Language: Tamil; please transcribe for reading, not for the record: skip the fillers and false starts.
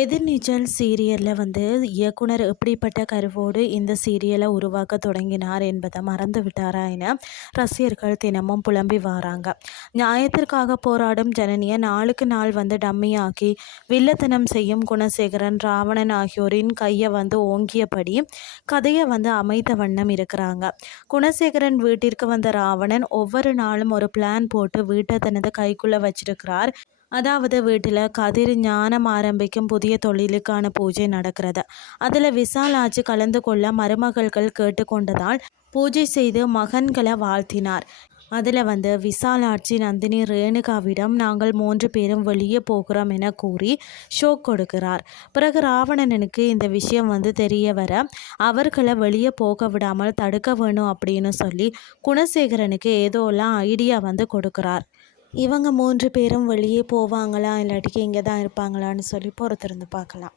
எதிர்நீச்சல் சீரியலில் இயக்குனர் எப்படிப்பட்ட கருவோடு இந்த சீரியலை உருவாக்க தொடங்கினார் என்பதை மறந்து விட்டாரா என ரசிகர்கள் தினமும் புலம்பி வராங்க. நியாயத்திற்காக போராடும் ஜனனியை நாளுக்கு நாள் டம்மியாக்கி வில்லத்தனம் செய்யும் குணசேகரன், ராவணன் ஆகியோரின் கையை ஓங்கியபடி கதையை அமைத்த வண்ணம் இருக்கிறாங்க. குணசேகரன் வீட்டிற்கு வந்த ராவணன் ஒவ்வொரு நாளும் ஒரு பிளான் போட்டு வீட்டை தனது கைக்குள்ளே வச்சிருக்கிறார். அதாவது வீட்டில் கதிர் ஞானம் ஆரம்பிக்கும் புதிய தொழிலுக்கான பூஜை நடக்கிறது. அதில் விசாலாட்சி கலந்து கொள்ள மருமகள்கள் கேட்டுக்கொண்டதால் பூஜை செய்து மகன்களை வாழ்த்தினார். அதில் விசாலாட்சி நந்தினி ரேணுகாவிடம் நாங்கள் 3 பேரும் வெளியே போகிறோம் என கூறி ஷோக் கொடுக்கிறார். பிறகு ராவணனுக்கு இந்த விஷயம் தெரிய வர அவர்களை வெளியே போக விடாமல் தடுக்க வேணும் அப்படின்னு சொல்லி குணசேகரனுக்கு ஏதோலாம் ஐடியா கொடுக்கிறார். இவங்க 3 பேரும் வெளியே போவாங்களா இல்லாட்டிக்கு இங்கே தான் இருப்பாங்களான்னு சொல்லி பொறுத்திருந்து பார்க்கலாம்.